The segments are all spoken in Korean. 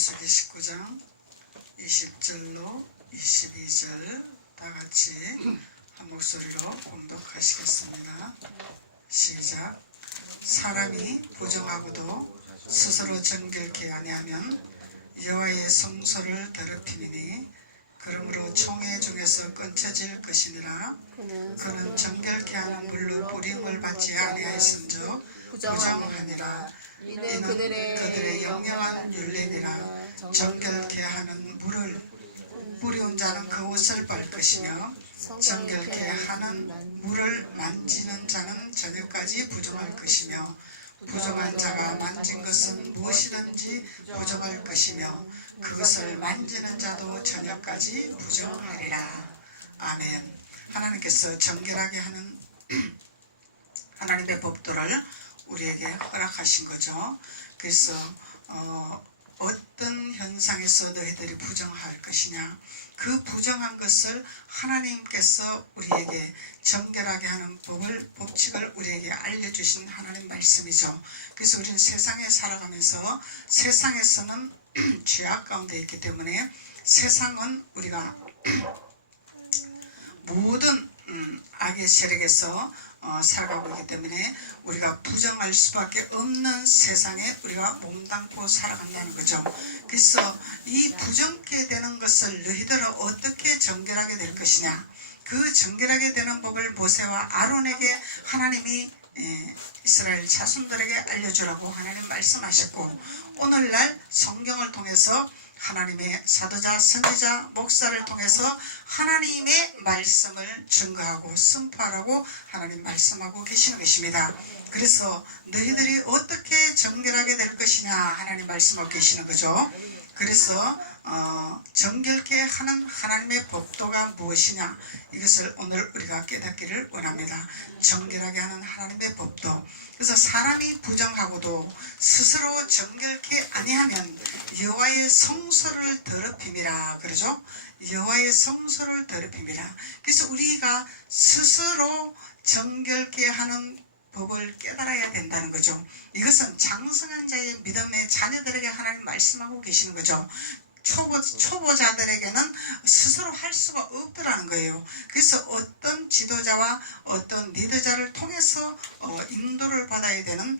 민수기 19장 20절로 22절 다같이 한 목소리로 봉독하시겠습니다. 시작. 사람이 부정하고도 스스로 정결케 아니하면 여호와의 성소를 더럽히니 그러므로 총회 중에서 끊쳐질 것이니라. 그는 정결케 하는 물로 부림을 받지 아니하였은즉 부정하니라. 이는 그들의 영영한 윤례니라. 정결케 하는 물을 뿌리운 자는 그 옷을 빨 것이며 정결케 하는 물을 만지는 자는 저녁까지 부정할 것이며 부정한 자가 만진 것은 무엇이든지 부정할 것이며 그것을 만지는 자도 저녁까지 부정하리라. 아멘. 하나님께서 정결하게 하는 하나님의 법도를 우리에게 허락하신 거죠. 그래서 어떤 현상에서 너희들이 부정할 것이냐, 그 부정한 것을 하나님께서 우리에게 정결하게 하는 법칙을 우리에게 알려주신 하나님 말씀이죠. 그래서 우리는 세상에 살아가면서 세상에서는 죄악 가운데 있기 때문에 세상은 우리가 모든 악의 세력에서 살아가고 있기 때문에 우리가 부정할 수밖에 없는 세상에 우리가 몸담고 살아간다는 거죠. 그래서 이 부정케 되는 것을 너희들은 어떻게 정결하게 될 것이냐, 그 정결하게 되는 법을 모세와 아론에게 하나님이 이스라엘 자손들에게 알려주라고 하나님 말씀하셨고, 오늘날 성경을 통해서 하나님의 사도자, 선지자, 목사를 통해서 하나님의 말씀을 증거하고 선포하라고 하나님 말씀하고 계시는 것입니다. 그래서 너희들이 어떻게 정결하게 될 것이냐 하나님 말씀하고 계시는 거죠. 그래서 정결케 하는 하나님의 법도가 무엇이냐, 이것을 오늘 우리가 깨닫기를 원합니다. 정결하게 하는 하나님의 법도. 그래서 사람이 부정하고도 스스로 정결케 아니하면 여호와의 성소를 더럽힘이라 그러죠. 여호와의 성소를 더럽힘이라. 그래서 우리가 스스로 정결케 하는 법을 깨달아야 된다는 거죠. 이것은 장성한 자의 믿음의 자녀들에게 하나님 말씀하고 계시는 거죠. 초보자들에게는 스스로 할 수가 없더라는 거예요. 그래서 어떤 지도자와 어떤 리더자를 통해서 인도를 받아야 되는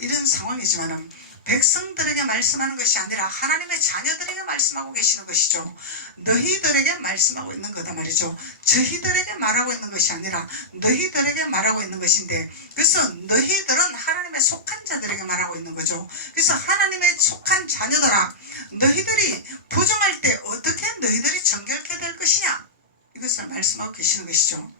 이런 상황이지만은 백성들에게 말씀하는 것이 아니라 하나님의 자녀들에게 말씀하고 계시는 것이죠. 너희들에게 말씀하고 있는 거다 말이죠. 저희들에게 말하고 있는 것이 아니라 너희들에게 말하고 있는 것인데, 그래서 너희들은 하나님의 속한 자들에게 말하고 있는 거죠. 그래서 하나님의 속한 자녀들아, 너희들이 부정할 때 어떻게 너희들이 정결케 될 것이냐, 이것을 말씀하고 계시는 것이죠.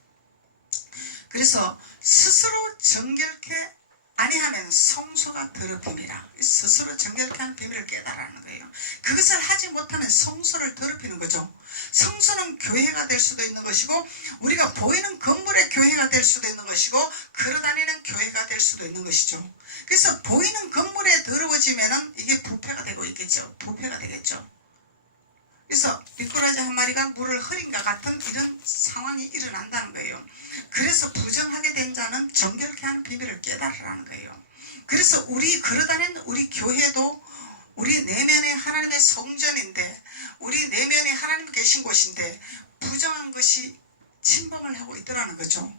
그래서 스스로 정결케 아니하면 성소가 더럽힘이라. 스스로 정결케 하는 비밀을 깨달으라는 거예요. 그것을 하지 못하면 성소를 더럽히는 거죠. 성소는 교회가 될 수도 있는 것이고, 우리가 보이는 건물의 교회가 될 수도 있는 것이고, 걸어다니는 교회가 될 수도 있는 것이죠. 그래서 보이는 건물에 더러워지면은 이게 부패가 되고 있겠죠. 부패가 되겠죠. 그래서 미꾸라지 한 마리가 물을 흐린 것 같은 이런 상황이 일어난다는 거예요. 그래서 부정하게 된 자는 정결케 하는 비밀을 깨달으라는 거예요. 그래서 우리 걸어다니는 우리 교회도 우리 내면에 하나님의 성전인데, 우리 내면에 하나님 계신 곳인데 부정한 것이 침범을 하고 있더라는 거죠.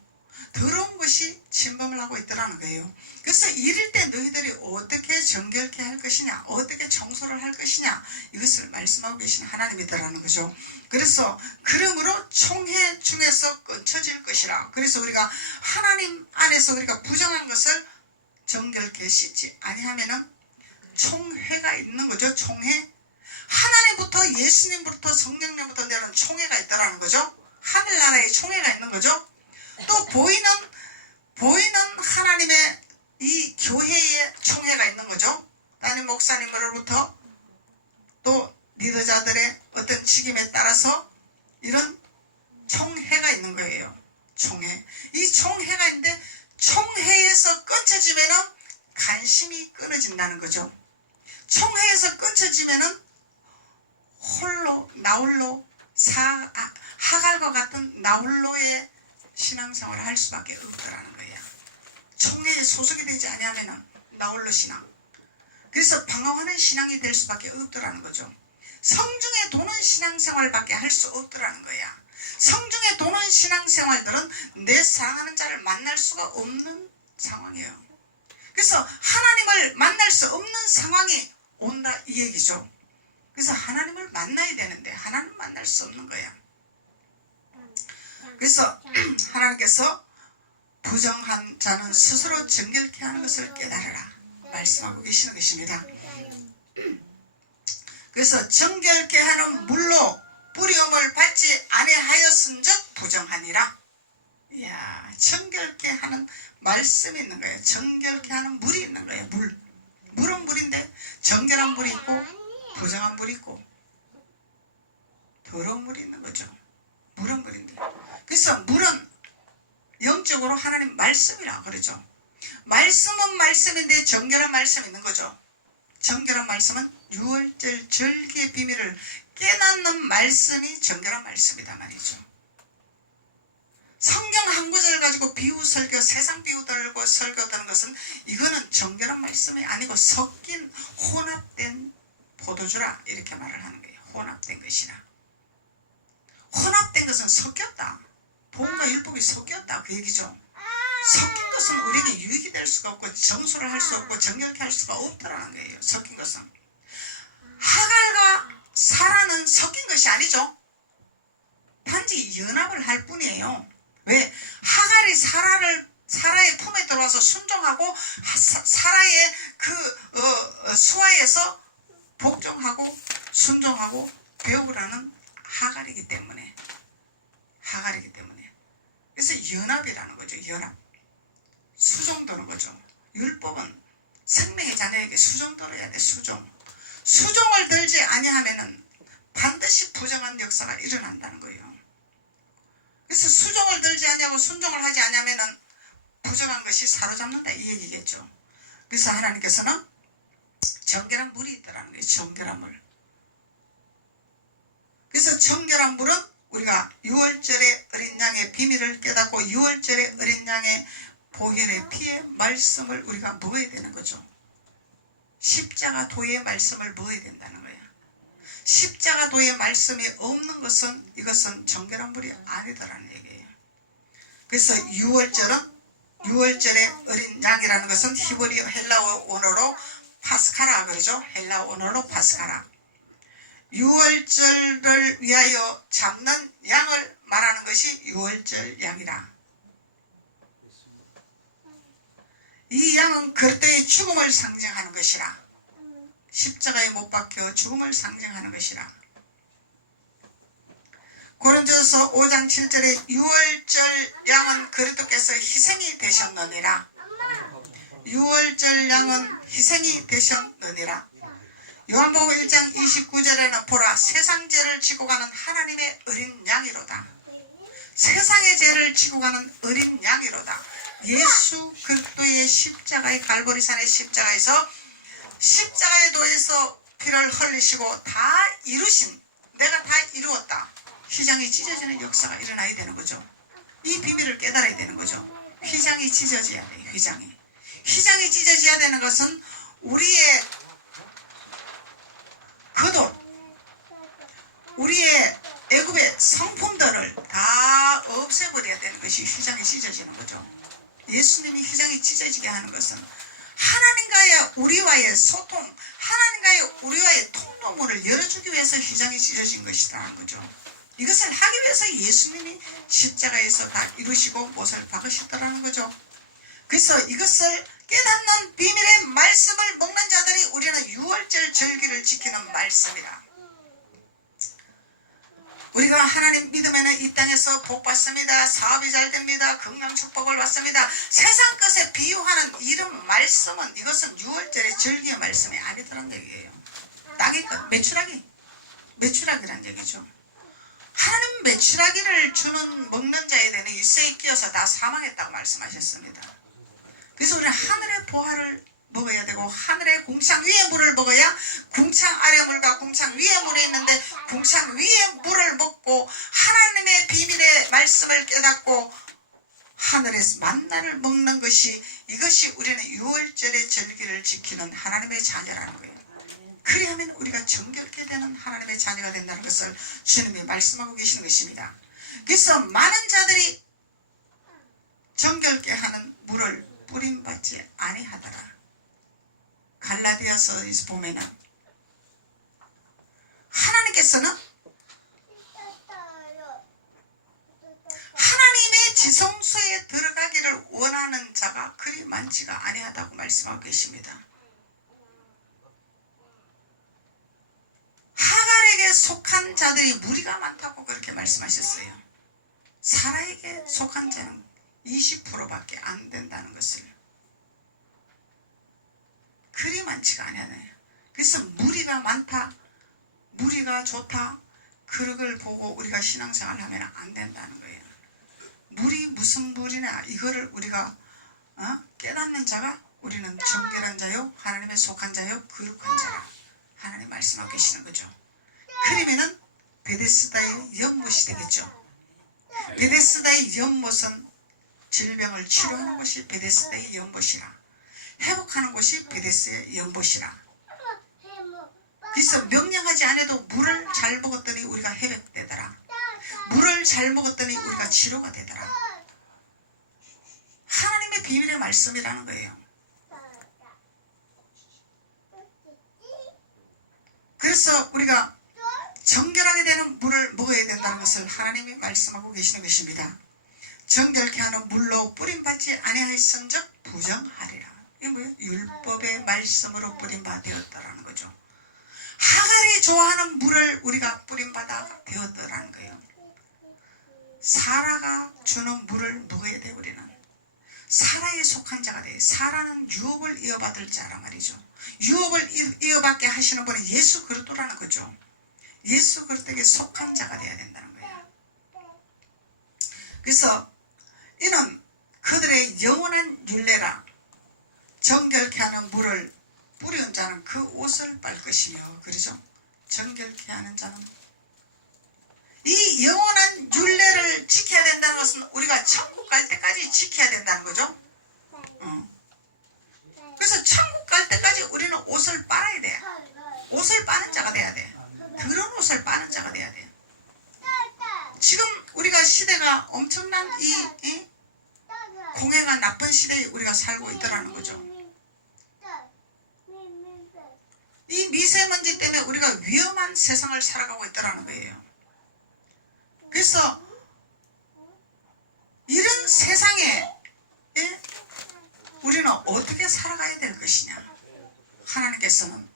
더러운 것이 침범을 하고 있더라는 거예요. 그래서 이럴 때 너희들이 어떻게 정결케 할 것이냐, 어떻게 청소를 할 것이냐, 이것을 말씀하고 계신 하나님이더라는 거죠. 그래서 그러므로 총회 중에서 끊쳐질 것이라. 그래서 우리가 하나님 안에서 우리가 부정한 것을 정결케 씻지 아니하면은 총회가 있는 거죠. 총회. 하나님부터 예수님부터 성령님부터 내려온 총회가 있다라는 거죠. 하늘나라에 총회가 있는 거죠. 또 보이는 하나님의 이 교회에 총회가 있는 거죠. 담임 목사님으로부터 또 리더자들의 어떤 직임에 따라서 이런 총회가 있는 거예요. 총회. 이 총회가 있는데 총회에서 끊쳐지면은 관심이 끊어진다는 거죠. 총회에서 끊쳐지면은 나홀로 하갈과 같은 나홀로의 신앙생활을 할 수밖에 없더라는 거예요. 총회에 소속이 되지 아니하면 나홀로 신앙. 그래서 방황하는 신앙이 될 수밖에 없더라는 거죠. 성중에 도는 신앙생활밖에 할 수 없더라는 거야. 성중에 도는 신앙생활들은 내 사랑하는 자를 만날 수가 없는 상황이에요. 그래서 하나님을 만날 수 없는 상황이 온다 이 얘기죠. 그래서 하나님을 만나야 되는데 하나님을 만날 수 없는 거야. 그래서 하나님께서 부정한 자는 스스로 정결케 하는 것을 깨달으라 말씀하고 계시는 것입니다. 그래서 정결케 하는 물로 뿌리움을 받지 아니하였은즉 부정하니라. 이야, 정결케 하는 말씀이 있는 거예요. 정결케 하는 물이 있는 거예요. 물은 물인데 정결한 물이 있고 부정한 물이 있고 더러운 물이 있는 거죠. 물은 물인데. 그래서 물은 영적으로 하나님 말씀이라고 그러죠. 말씀은 말씀인데 정결한 말씀이 있는 거죠. 정결한 말씀은 유월절 절기의 비밀을 깨닫는 말씀이 정결한 말씀이다 말이죠. 성경 한 구절 가지고 비유 설교, 세상 비유 들고 설교 드는 것은 이거는 정결한 말씀이 아니고 섞인 혼합된 포도주라 이렇게 말을 하는 거예요. 혼합된 것이라. 혼합된 것은 섞였다. 복음과 율법이 섞였다 그 얘기죠. 섞인 것은 우리에게 유익이 될 수가 없고 정수를 할 수 없고 정결케 할 수가 없더라는 거예요. 섞인 것은. 하갈과 사라는 섞인 것이 아니죠. 단지 연합을 할 뿐이에요. 왜? 하갈이 사라의 품에 들어와서 순종하고 사라의 그 수하에서 복종하고 순종하고 배우라는 하갈이기 때문에. 그래서 연합이라는 거죠. 연합. 수종도는 거죠. 율법은 생명의 자녀에게 수종도를 해야 돼. 수종을 들지 아니하면은 반드시 부정한 역사가 일어난다는 거예요. 그래서 수종을 들지 아니하고 순종을 하지 않으면은 부정한 것이 사로잡는다 이 얘기겠죠. 그래서 하나님께서는 정결한 물이 있다라는 거예요. 정결한 물. 그래서 정결한 물은 우리가 6월절의 어린 양의 비밀을 깨닫고 6월절의 어린 양의 보혈의 피의 말씀을 우리가 먹어야 되는 거죠. 십자가 도의 말씀을 먹어야 된다는 거예요. 십자가 도의 말씀이 없는 것은 이것은 정결한 물이 아니다라는 얘기예요. 그래서 6월절의 어린 양이라는 것은 히브리 헬라어 원어로 파스카라 그러죠. 헬라어 원어로 파스카라. 6월절을 위하여 잡는 양을 말하는 것이 6월절 양이라. 이 양은 그리스도의 죽음을 상징하는 것이라. 십자가에 못 박혀 죽음을 상징하는 것이라. 고린도서 5장 7절에 6월절 양은 그리스도께서 희생이 되셨느니라. 6월절 양은 희생이 되셨느니라. 요한복음 1장 29절에는 보라 세상 죄를 지고 가는 하나님의 어린 양이로다. 세상의 죄를 지고 가는 어린 양이로다. 예수 그리스도의 십자가의 갈보리산의 십자가에서 십자가의 도에서 피를 흘리시고 다 이루신 내가 다 이루었다. 휘장이 찢어지는 역사가 일어나야 되는 거죠. 이 비밀을 깨달아야 되는 거죠. 휘장이 찢어져야 돼요. 휘장이 찢어져야 되는 것은 우리의 겉옷, 우리의 애굽의 성품들을 다 없애버려야 되는 것이 휘장이 찢어지는 거죠. 예수님이 휘장이 찢어지게 하는 것은 하나님과의 우리와의 소통, 하나님과의 우리와의 통로문을 열어주기 위해서 휘장이 찢어진 것이라는 거죠. 이것을 하기 위해서 예수님이 십자가에서 다 이루시고 못을 박으셨다는 거죠. 그래서 이것을 깨닫는 비밀의 말씀을 먹는 자들이 우리는 6월절 절기를 지키는 말씀이다. 우리가 하나님 믿으면 이 땅에서 복 받습니다. 사업이 잘 됩니다. 건강 축복을 받습니다. 세상 것에 비유하는 이런 말씀은 이것은 6월절의 절기의 말씀이 아니더란 얘기예요. 낙이 매출하기란 얘기죠. 하나님 매출하기를 주는 먹는 자에 대한 일세에 끼어서 다 사망했다고 말씀하셨습니다. 그래서 우리는 하늘의 보화를 먹어야 되고 하늘의 궁창 위의 물을 먹어야 궁창 아래 물과 궁창 위의 물이 있는데 궁창 위의 물을 먹고 하나님의 비밀의 말씀을 깨닫고 하늘에서 만나를 먹는 것이, 이것이 우리는 6월절의 절기를 지키는 하나님의 자녀라는 거예요. 그리하면 우리가 정결케 되는 하나님의 자녀가 된다는 것을 주님이 말씀하고 계시는 것입니다. 그래서 많은 자들이 정결케 하는 물을 뿌림받지 아니하더라. 갈라디아서에서 보면은 하나님께서는 하나님의 지성소에 들어가기를 원하는 자가 그리 많지가 아니하다고 말씀하고 계십니다. 하갈에게 속한 자들이 무리가 많다고 그렇게 말씀하셨어요. 사라에게 속한 자는 20%밖에 안 된다는 것을. 그리 많지가 않아요. 그래서 무리가 많다, 무리가 좋다, 그런 걸 보고 우리가 신앙생활을 하면 안 된다는 거예요. 무리 무슨 무리냐, 이거를 우리가 깨닫는 자가 우리는 정결한 자요, 하나님의 속한 자요, 거룩한 자라 하나님 말씀하고 계시는 거죠. 그러면은 베데스다의 연못이 되겠죠. 베데스다의 연못은 질병을 치료하는 곳이 베데스다의 연못이라, 회복하는 곳이 베데스다의 연못이라. 그래서 명령하지 않아도 물을 잘 먹었더니 우리가 회복되더라. 물을 잘 먹었더니 우리가 치료가 되더라. 하나님의 비밀의 말씀이라는 거예요. 그래서 우리가 정결하게 되는 물을 먹어야 된다는 것을 하나님이 말씀하고 계시는 것입니다. 정결케 하는 물로 뿌림받지 아니하였은즉 부정하리라. 이게 뭐예요? 율법의 말씀으로 뿌림받아 되었다라는 거죠. 하갈이 좋아하는 물을 우리가 뿌림받아 되었다라는 거예요. 사라가 주는 물을 먹어야 돼. 우리는 사라에 속한 자가 돼. 사라는 유업을 이어받을 자란 말이죠. 유업을 이어받게 하시는 분은 예수 그리스도라는 거죠. 예수 그리스도에게 속한 자가 되어야 된다는 거예요. 그래서 이는 그들의 영원한 율례라. 정결케 하는 물을 뿌리는 자는 그 옷을 빨 것이며, 그러죠? 정결케 하는 자는 이 영원한 율례를 지켜야 된다는 것은 우리가 천국 갈 때까지 지켜야 된다는 거죠. 그래서 천국 갈 때까지 우리는 옷을 빨아야 돼. 옷을 빠는 자가 돼야 돼. 그런 옷을 빠는 자가 돼야 돼. 지금 우리가 시대가 엄청난 이 공해가 나쁜 시대에 우리가 살고 있더라는 거죠. 이 미세먼지 때문에 우리가 위험한 세상을 살아가고 있더라는 거예요. 그래서 이런 세상에 우리는 어떻게 살아가야 될 것이냐. 하나님께서는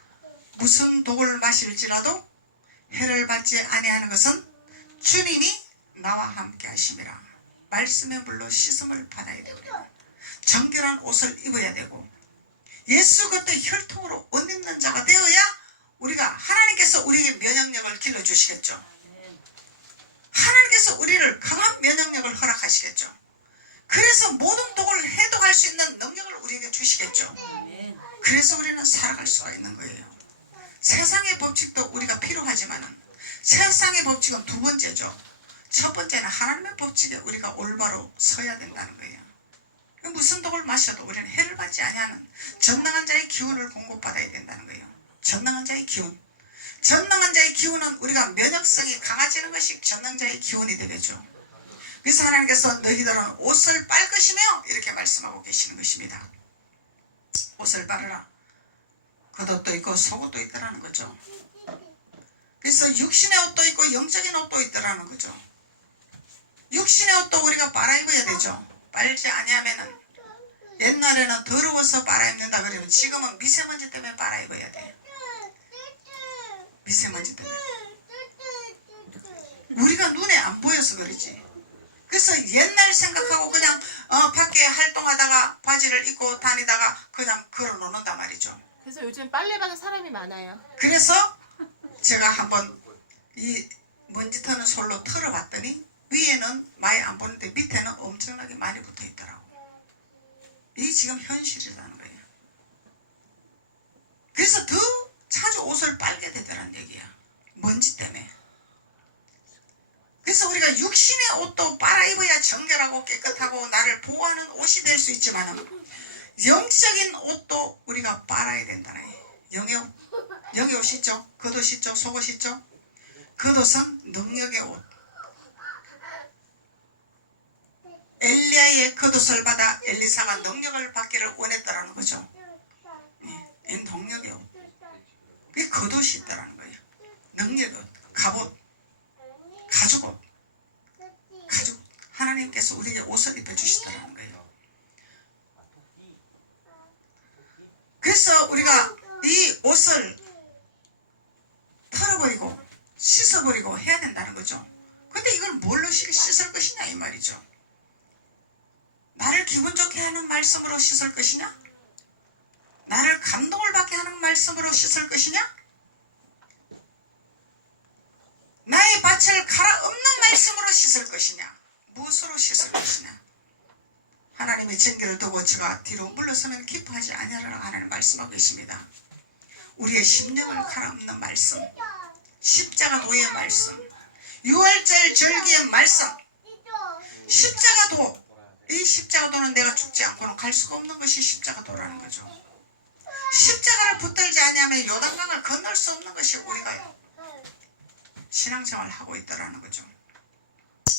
무슨 독을 마실지라도 해를 받지 아니하는 것은 주님이 나와 함께 하심이라. 말씀의 물로 씻음을 받아야 되고, 정결한 옷을 입어야 되고, 예수 그리스도의 혈통으로 옷 입는 자가 되어야 우리가, 하나님께서 우리에게 면역력을 길러주시겠죠. 하나님께서 우리를 강한 면역력을 허락하시겠죠. 그래서 모든 독을 해독할 수 있는 능력을 우리에게 주시겠죠. 그래서 우리는 살아갈 수가 있는 거예요. 세상의 법칙도 우리가 필요하지만 세상의 법칙은 두 번째죠. 첫 번째는 하나님의 법칙에 우리가 올바로 서야 된다는 거예요. 무슨 독을 마셔도 우리는 해를 받지 아니하는 전능한 자의 기운을 공급받아야 된다는 거예요. 전능한 자의 기운. 전능한 자의 기운은 우리가 면역성이 강해지는 것이 전능자의 기운이 되겠죠. 그래서 하나님께서 너희들은 옷을 빨 것이며 이렇게 말씀하고 계시는 것입니다. 옷을 빨으라. 겉옷도 있고 속옷도 있더라는 거죠. 그래서 육신의 옷도 있고 영적인 옷도 있더라는 거죠. 육신의 옷도 우리가 빨아입어야 되죠. 빨지 아니하면은, 옛날에는 더러워서 빨아입는다 그러면 지금은 미세먼지 때문에 빨아입어야 돼. 미세먼지 때문에. 우리가 눈에 안 보여서 그러지. 그래서 옛날 생각하고 그냥 밖에 활동하다가 바지를 입고 다니다가 그냥 걸어놓는단 말이죠. 그래서 요즘 빨래방에 사람이 많아요. 그래서 제가 한번 이 먼지 터는 솔로 털어봤더니 위에는 많이 안 보는데 밑에는 엄청나게 많이 붙어 있더라고. 이게 지금 현실이라는 거예요. 그래서 더 자주 옷을 빨게 되더란 얘기야. 먼지 때문에. 그래서 우리가 육신의 옷도 빨아입어야 정결하고 깨끗하고 나를 보호하는 옷이 될 수 있지만 영적인 옷도 우리가 빨아야 된다는 거예요. 영의 옷. 영의 옷 있죠? 겉옷 있죠? 속옷 있죠? 겉옷은 능력의 옷. 엘리야의 겉옷을 받아 엘리사가 능력을 받기를 원했다라는 거죠. 이 능력의 옷. 그게 겉옷이 있다라는 거예요. 능력의 옷. 갑옷. 가죽옷. 가죽. 하나님께서 우리에게 옷을 입혀주시더라는 거예요. 그래서 우리가 이 옷을 털어버리고 씻어버리고 해야 된다는 거죠. 근데 이걸 뭘로 씻을 것이냐 이 말이죠. 나를 기분 좋게 하는 말씀으로 씻을 것이냐? 나를 감동을 받게 하는 말씀으로 씻을 것이냐? 나의 밭을 갈아엎는 말씀으로 씻을 것이냐? 무엇으로 씻을 것이냐? 하나님의 징계를 두고 저가 뒤로 물러서면 기뻐하지 아니하리라 하나님 말씀하고 계십니다. 우리의 심령을 갈아엎는 말씀, 십자가도의 말씀, 유월절 절기의 말씀, 십자가도. 이 십자가도는 내가 죽지 않고는 갈 수가 없는 것이 십자가도라는 거죠. 십자가를 붙들지 아니하면 요단강을 건널 수 없는 것이 우리가 신앙생활을 하고 있다라는 거죠.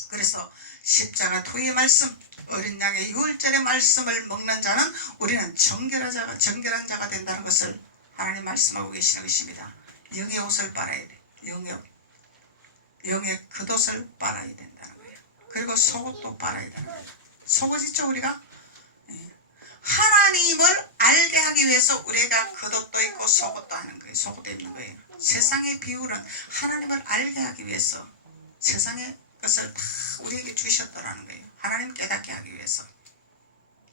그래서 십자가도의 말씀, 어린 양의 유월절의 말씀을 먹는 자는 우리는 정결한 자가 된다는 것을 하나님 말씀하고 계시는 것입니다. 영의 옷을 빨아야 돼. 영의 겉옷을 빨아야 된다는 거예요. 그리고 속옷도 빨아야 되는 거예요. 속옷 있죠 우리가? 하나님을 알게 하기 위해서 우리가 겉옷도 있고 속옷도 하는 거예요. 속옷도 입는 거예요. 세상의 비율은 하나님을 알게 하기 위해서 세상의 것을 다 우리에게 주셨다라는 거예요. 하나님 깨닫게 하기 위해서.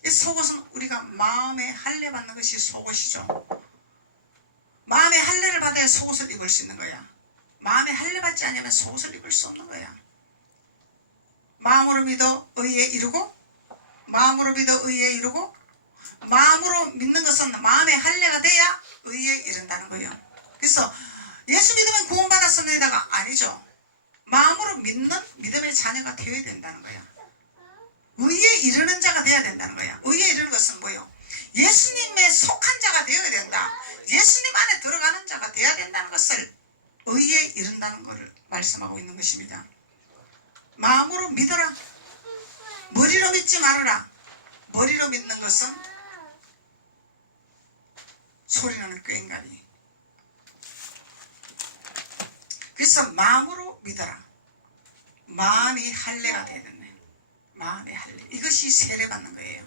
이 속옷은 우리가 마음에 할례 받는 것이 속옷이죠. 마음에 할례를 받아야 속옷을 입을 수 있는 거야. 마음에 할례 받지 않으면 속옷을 입을 수 없는 거야. 마음으로 믿어 의에 이르고 마음으로 믿어 의에 이르고 마음으로 믿는 것은 마음의 할례가 돼야 의에 이른다는 거예요. 그래서 예수 믿으면 구원받았습니다가 아니죠. 마음으로 믿는 믿음의 자녀가 되어야 된다는 거예요. 의에 이르는 자가 되어야 된다는 거예요. 의에 이르는 것은 뭐예요? 예수님에 속한 자가 되어야 된다. 예수님 안에 들어가는 자가 되어야 된다는 것을 의에 이른다는 것을 말씀하고 있는 것입니다. 마음으로 믿어라. 머리로 믿지 말아라. 머리로 믿는 것은 소리나는 꽹과리. 그래서 마음으로 믿어라. 마음이 할례가 되야 된다. 마음의 할례. 이것이 세례받는 거예요.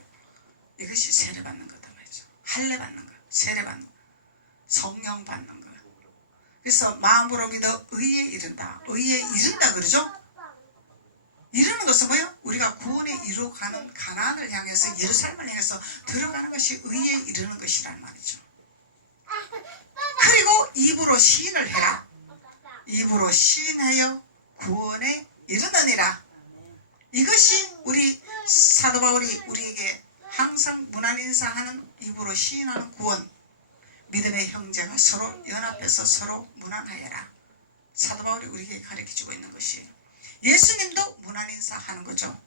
이것이 세례받는 거다 말이죠. 할례 받는 거, 세례 받는 거, 성령 받는 거. 그래서 마음으로 믿어 의에 이른다. 의에 이른다 그러죠? 이르는 것은 뭐예요? 우리가 구원에 이루어가는 가나안을 향해서 예루살렘을 향해서 들어가는 것이 의에 이르는 것이란 말이죠. 그리고 입으로 시인을 해라. 입으로 시인하여 구원에 이르느니라. 이것이 우리 사도 바울이 우리에게 항상 문안인사하는 입으로 시인하는 구원. 믿음의 형제가 서로 연합해서 서로 문안하여라. 사도 바울이 우리에게 가르쳐주고 있는 것이에요. 예수님도 문안인사 하는 거죠.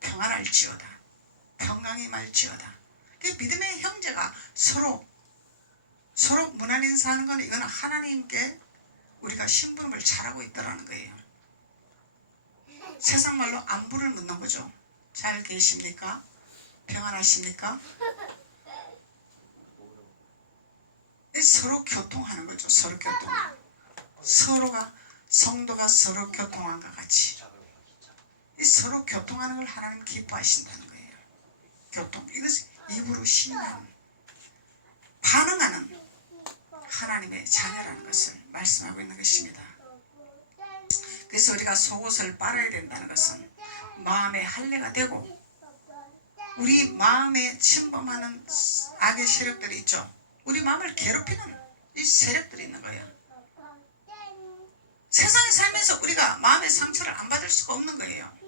평안할지어다. 평강이 말지어다. 믿음의 형제가 서로 문안인사 하는 건 이거는 하나님께 우리가 심부름을 잘하고 있다는 거예요. 세상 말로 안부를 묻는 거죠. 잘 계십니까? 평안하십니까? 서로 교통하는 거죠. 서로 교통. 성도가 서로 교통한 것 같이. 이 서로 교통하는 걸 하나님 기뻐하신다는 거예요. 교통. 이것이 입으로 시인하는, 반응하는 하나님의 자녀라는 것을 말씀하고 있는 것입니다. 그래서 우리가 속옷을 빨아야 된다는 것은 마음의 할례가 되고 우리 마음에 침범하는 악의 세력들이 있죠. 우리 마음을 괴롭히는 이 세력들이 있는 거예요. 세상에 살면서 우리가 마음의 상처를 안 받을 수가 없는 거예요.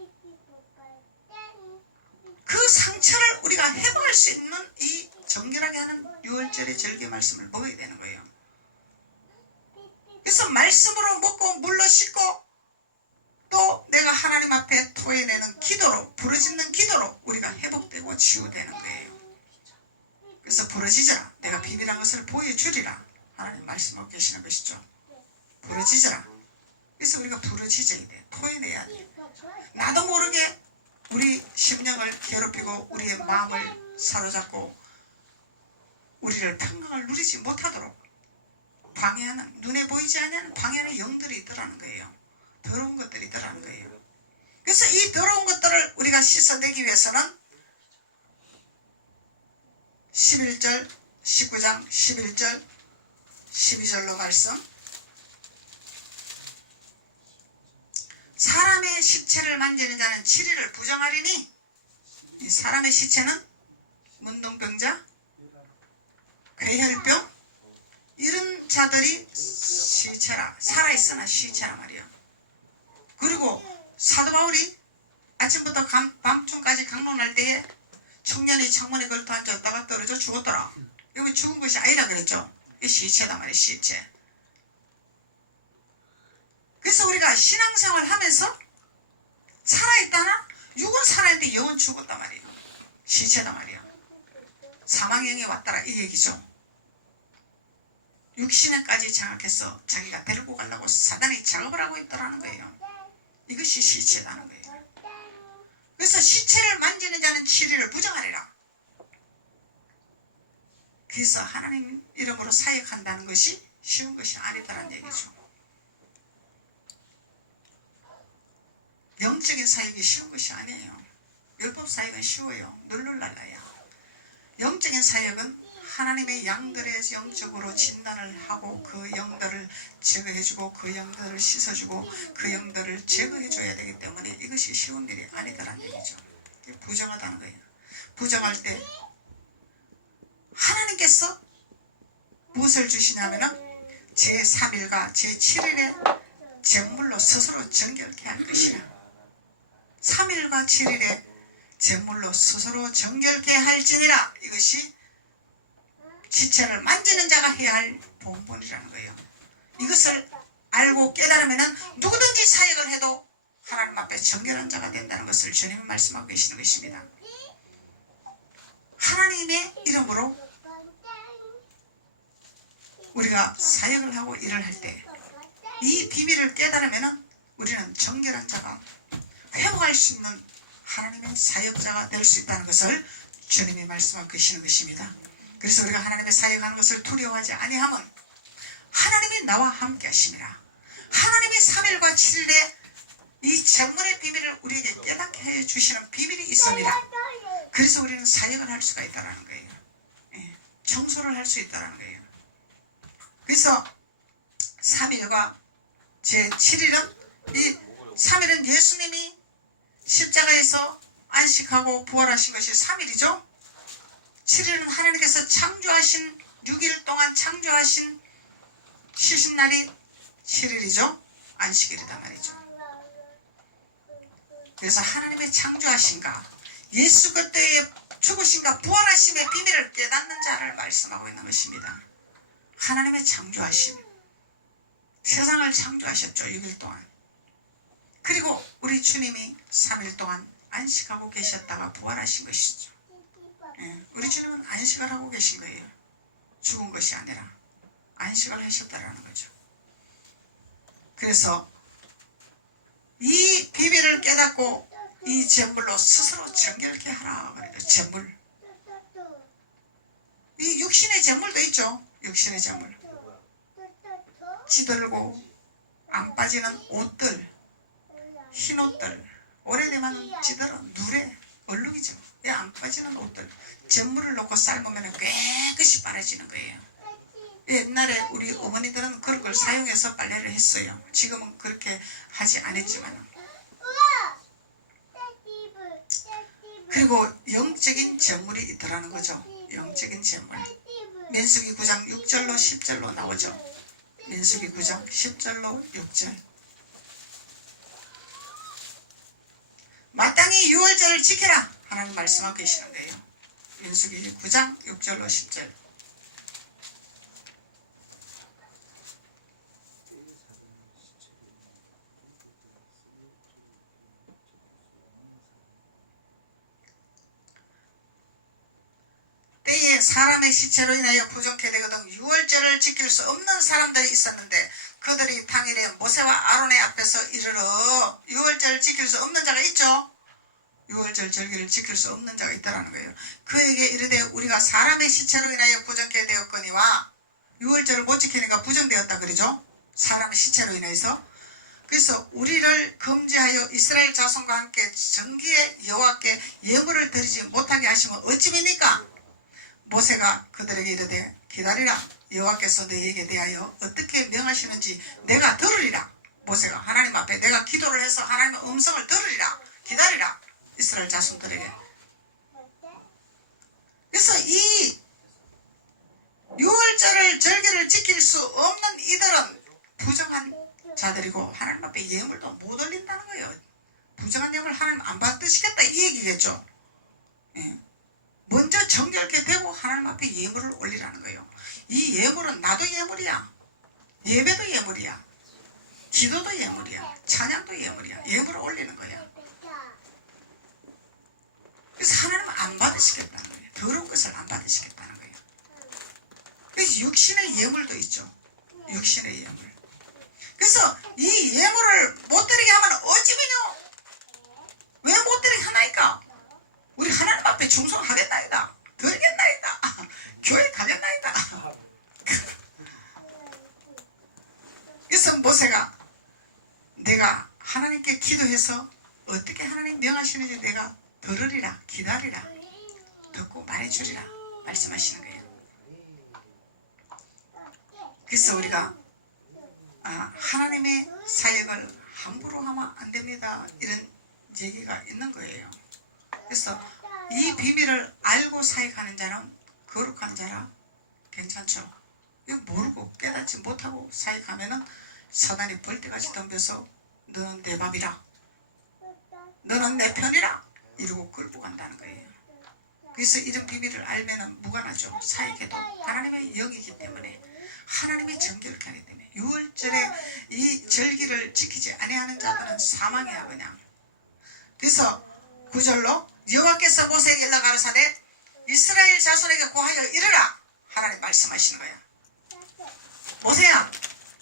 그 상처를 우리가 회복할 수 있는 이 정결하게 하는 유월절의 절개 말씀을 먹어야 되는 거예요. 그래서 말씀으로 먹고 물로 씻고 또 내가 하나님 앞에 토해내는 기도로, 부르짖는 기도로 우리가 회복되고 치유되는 거예요. 그래서 부르짖어라. 내가 비밀한 것을 보여주리라. 하나님 말씀하고 계시는 것이죠. 부르짖어라. 그래서 우리가 부르짖어야 돼. 토해내야 돼. 나도 모르게 우리 심령을 괴롭히고 우리의 마음을 사로잡고 우리를 평강을 누리지 못하도록 방해하는, 눈에 보이지 않는 방해하는 영들이 있더라는 거예요. 더러운 것들이 있더라는 거예요. 그래서 이 더러운 것들을 우리가 씻어내기 위해서는 11절, 19장 11절, 12절로 말씀. 사람의 시체를 만지는 자는 7일을 부정하리니, 이 사람의 시체는 문둥병자, 괴혈병, 이런 자들이 시체라, 살아있으나 시체라 말이야. 그리고 사도 바울이 아침부터 밤중까지 강론할 때에 청년이 창문에 걸터 앉았다가 떨어져 죽었더라. 여기 죽은 것이 아니라 그랬죠. 이 시체다 말이야, 시체. 그래서 우리가 신앙생활 하면서 살아있다나 육은 살아있는데 영은 죽었단 말이에요. 시체다 말이야. 사망형이 왔더라 이 얘기죠. 육신에까지 장악해서 자기가 데리고 가려고 사단이 작업을 하고 있더라는 거예요. 이것이 시체라는 거예요. 그래서 시체를 만지는 자는 7일을 부정하리라. 그래서 하나님 이름으로 사역한다는 것이 쉬운 것이 아니다라는 얘기죠. 영적인 사역이 쉬운 것이 아니에요. 율법 사역은 쉬워요. 눌룰랄라야. 영적인 사역은 하나님의 양들의 영적으로 진단을 하고 그 영들을 제거해주고 그 영들을 씻어주고 그 영들을 제거해줘야 되기 때문에 이것이 쉬운 일이 아니다라는 얘기죠. 부정하다는 거예요. 부정할 때 하나님께서 무엇을 주시냐면은 제3일과 제7일에 제물로 스스로 정결케 할 것이라. 3일과 7일에 제물로 스스로 정결케 할지니라. 이것이 지체를 만지는 자가 해야 할 본분이라는 거예요. 이것을 알고 깨달으면 누구든지 사역을 해도 하나님 앞에 정결한 자가 된다는 것을 주님이 말씀하고 계시는 것입니다. 하나님의 이름으로 우리가 사역을 하고 일을 할 때 이 비밀을 깨달으면 우리는 정결한 자가, 회복할 수 있는 하나님의 사역자가 될 수 있다는 것을 주님이 말씀하고 계시는 것입니다. 그래서 우리가 하나님의 사역하는 것을 두려워하지 아니하면 하나님이 나와 함께 하심이라. 하나님이 3일과 7일에 이 제물의 비밀을 우리에게 깨닫게 해주시는 비밀이 있습니다. 그래서 우리는 사역을 할 수가 있다는 거예요. 청소를 할 수 있다는 거예요. 그래서 3일과 제7일은, 이 3일은 예수님이 십자가에서 안식하고 부활하신 것이 3일이죠. 7일은 하나님께서 창조하신 6일 동안 창조하신 쉬신 날이 7일이죠. 안식일이다 말이죠. 그래서 하나님의 창조하신가, 예수 그리스도의 죽으신가 부활하심의 비밀을 깨닫는 자를 말씀하고 있는 것입니다. 하나님의 창조하심, 세상을 창조하셨죠. 6일 동안. 그리고 우리 주님이 3일 동안 안식하고 계셨다가 부활하신 것이죠. 우리 주님은 안식을 하고 계신 거예요. 죽은 것이 아니라 안식을 하셨다라는 거죠. 그래서 이 비밀을 깨닫고 이 제물로 스스로 정결케 하라 그래요. 제물. 이 육신의 제물도 있죠. 육신의 제물. 찌들고 안 빠지는 옷들, 흰 옷들, 오래되면 찌들어 누래 얼룩이죠. 안 빠지는 옷들, 제물을 넣고 삶으면 깨끗이 빨아지는 거예요. 옛날에 우리 어머니들은 그런 걸 사용해서 빨래를 했어요. 지금은 그렇게 하지 않았지만. 그리고 영적인 제물이 있더라는 거죠. 영적인 제물. 민수기 9장 6절로 10절로 나오죠. 민수기 9장 10절로 6절. 마땅히 유월절을 지켜라. 하나님 말씀하고 계시는 거예요. 민수기 9장 6절로 10절. 사람의 시체로 인하여 부정케 되거든 유월절을 지킬 수 없는 사람들이 있었는데 그들이 당일에 모세와 아론의 앞에서 이르러 유월절을 지킬 수 없는 자가 있죠. 유월절 절기를 지킬 수 없는 자가 있다라는 거예요. 그에게 이르되 우리가 사람의 시체로 인하여 부정케 되었거니와 유월절을 못 지키니까 부정되었다 그러죠. 사람의 시체로 인해서. 그래서 우리를 금지하여 이스라엘 자손과 함께 정기에 여호와께 예물을 드리지 못하게 하시면 어찌입니까? 모세가 그들에게 이르되 기다리라. 여호와께서 너희에게 대하여 어떻게 명하시는지 내가 들으리라. 모세가 하나님 앞에 내가 기도를 해서 하나님의 음성을 들으리라. 기다리라. 이스라엘 자손들에게. 그래서 이 유월절을 절기를 지킬 수 없는 이들은 부정한 자들이고 하나님 앞에 예물도 못 올린다는 거예요. 부정한 예물 하나님 안 받으시겠다 이 얘기겠죠. 예. 먼저 정결케 되고 하나님 앞에 예물을 올리라는 거예요. 이 예물은 나도 예물이야. 예배도 예물이야. 기도도 예물이야. 찬양도 예물이야. 예물을 올리는 거야. 그래서 하나님은 안 받으시겠다는 거예요. 더러운 것을 안 받으시겠다는 거예요. 그래서 육신의 예물도 있죠. 육신의 예물. 그래서 이 예물을 못 드리게 하면 어찌면요? 왜 못 드리게 하나이까? 우리 하나님 앞에 충성하겠나이다. 드리겠나이다. 교회 가겠나이다. 그래서 모세가 내가 하나님께 기도해서 어떻게 하나님 명하시는지 내가 들으리라. 기다리라. 듣고 말해주리라. 말씀하시는 거예요. 그래서 우리가 하나님의 사역을 함부로 하면 안 됩니다. 이런 얘기가 있는 거예요. 그래서 이 비밀을 알고 사역하는 자는 거룩한 자라 괜찮죠. 이거 모르고 깨닫지 못하고 사역하면은 사단이 벌떼같이 덤벼서 너는 내 밥이라. 너는 내 편이라. 이러고 끌고 간다는 거예요. 그래서 이런 비밀을 알면은 무관하죠. 사역해도 하나님의 영이기 때문에 하나님이 정결케 하기 때문에 유월절에 이 절기를 지키지 아니하는 자들은 사망이야 그냥. 그래서 9절로 여호와께서 모세에게 일러 가라사대 이스라엘 자손에게 고하여 이르라. 하나님 말씀하시는 거야. 모세야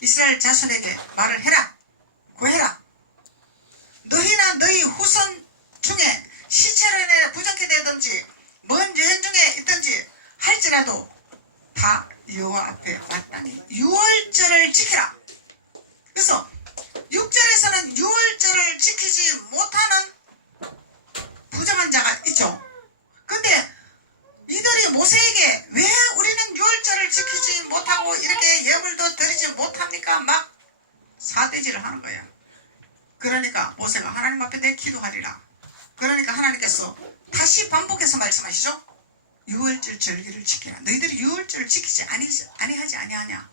이스라엘 자손에게 말을 해라. 고해라. 너희나 너희 후손 중에 시체로 인해 부정케 되든지 먼 여행 중에 있든지 할지라도 다 여호와 앞에 마땅히 유월절을 지키라. 그래서 6절에서는 유월절을 지키지 못하는 부정한 자가 있죠. 근데 이들이 모세에게 왜 우리는 유월절을 지키지 못하고 이렇게 예물도 드리지 못합니까? 막 사대질을 하는 거야. 그러니까 모세가 하나님 앞에 내 기도하리라. 그러니까 하나님께서 다시 반복해서 말씀하시죠. 유월절 절기를 지키라. 너희들이 유월절을 지키지 아니하지 아니하냐.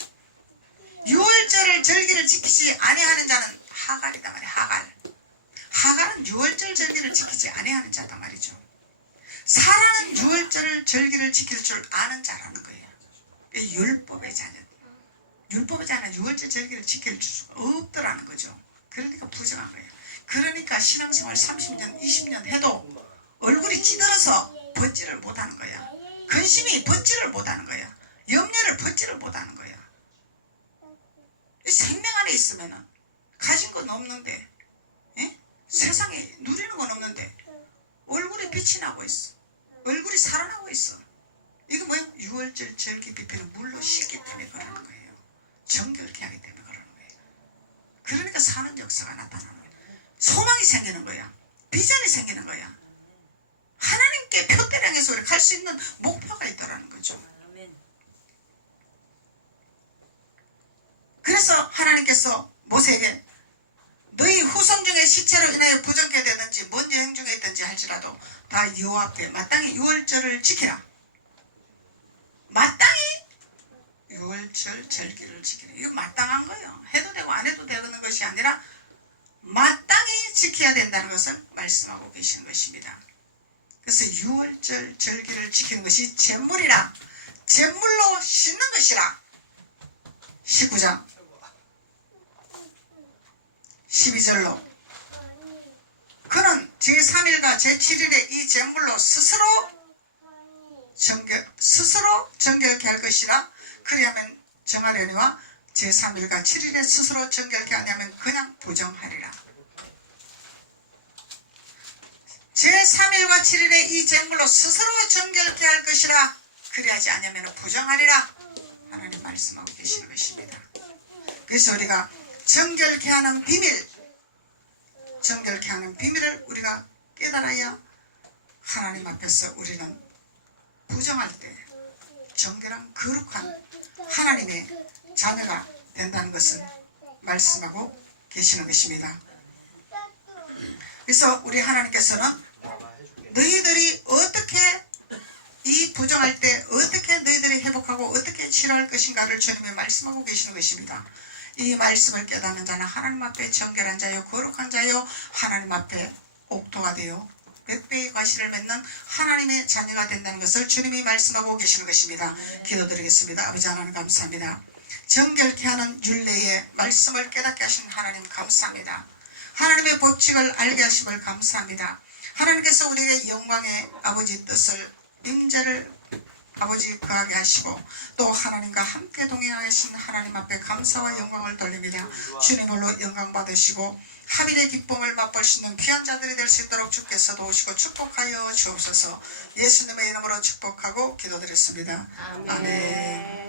유월절을 절기를 지키지 아니하는 자는 하갈이다 말이야. 하갈은 유월절 절기를 지키지 아니하는 자다 말이죠. 사라는 유월절 절기를 지킬 줄 아는 자라는 거예요. 율법의 자녀. 율법의 자는 유월절 절기를 지킬 수가 없더라는 거죠. 그러니까 부정한 거예요. 그러니까 신앙생활 30년 20년 해도 얼굴이 찌들어서 벗지를 못하는 거야. 근심이 벗지를 못하는 거야. 염려를 벗지를 못하는 거야. 생명 안에 있으면은 가진 건 없는데, 세상에 누리는 건 없는데 얼굴에 빛이 나고 있어. 얼굴이 살아나고 있어. 이거 뭐예요? 유월절 절기 비피는 물로 씻기 때문에 그러는 거예요. 정결케 하기 때문에 그러는 거예요. 그러니까 사는 역사가 나타나는 거예요. 소망이 생기는 거야. 비전이 생기는 거야. 하나님께 표대를 향해서 우리가 갈 수 있는 목표가 있다라는 거죠. 그래서 하나님께서 모세에게 너희 후손 중에 시체로 인하여 부정케 되든지 먼 여행 중에 있든지 할지라도 다 여호와 앞에 마땅히 유월절을 지키라. 마땅히 유월절 절기를 지키라. 이거 마땅한 거예요. 해도 되고 안 해도 되는 것이 아니라 마땅히 지켜야 된다는 것을 말씀하고 계시는 것입니다. 그래서 유월절 절기를 지키는 것이 제물이라. 제물로 씻는 것이라. 19장 12절로 그는 제3일과 제7일에 이 제물로 스스로 스스로 정결케 할 것이라. 그리하면 정하려니와 제3일과 7일에 스스로 정결케 하냐면 그냥 부정하리라. 제3일과 7일에 이 제물로 스스로 정결케 할 것이라. 그리하지 않으면 부정하리라. 하나님 말씀하고 계시는 것입니다. 그래서 우리가 정결케 하는 비밀, 정결케 하는 비밀을 우리가 깨달아야 하나님 앞에서 우리는 부정할 때 정결한 거룩한 하나님의 자녀가 된다는 것을 말씀하고 계시는 것입니다. 그래서 우리 하나님께서는 너희들이 어떻게 이 부정할 때 어떻게 너희들이 회복하고 어떻게 치료할 것인가를 주님이 말씀하고 계시는 것입니다. 이 말씀을 깨닫는 자는 하나님 앞에 정결한 자요 거룩한 자요 하나님 앞에 옥토가 되어 백배의 과실을 맺는 하나님의 자녀가 된다는 것을 주님이 말씀하고 계시는 것입니다. 기도드리겠습니다. 아버지 하나님 감사합니다. 정결케 하는 율례의 말씀을 깨닫게 하신 하나님 감사합니다. 하나님의 법칙을 알게 하심을 감사합니다. 하나님께서 우리의 영광의 아버지 뜻을 임재를 아버지 거하게 하시고 또 하나님과 함께 동행하신 하나님 앞에 감사와 영광을 돌립니다. 주님으로 영광 받으시고 하빌의 기쁨을 맛볼 수 있는 귀한 자들이 될 수 있도록 주께서 도우시고 축복하여 주옵소서. 예수님의 이름으로 축복하고 기도드렸습니다. 아멘.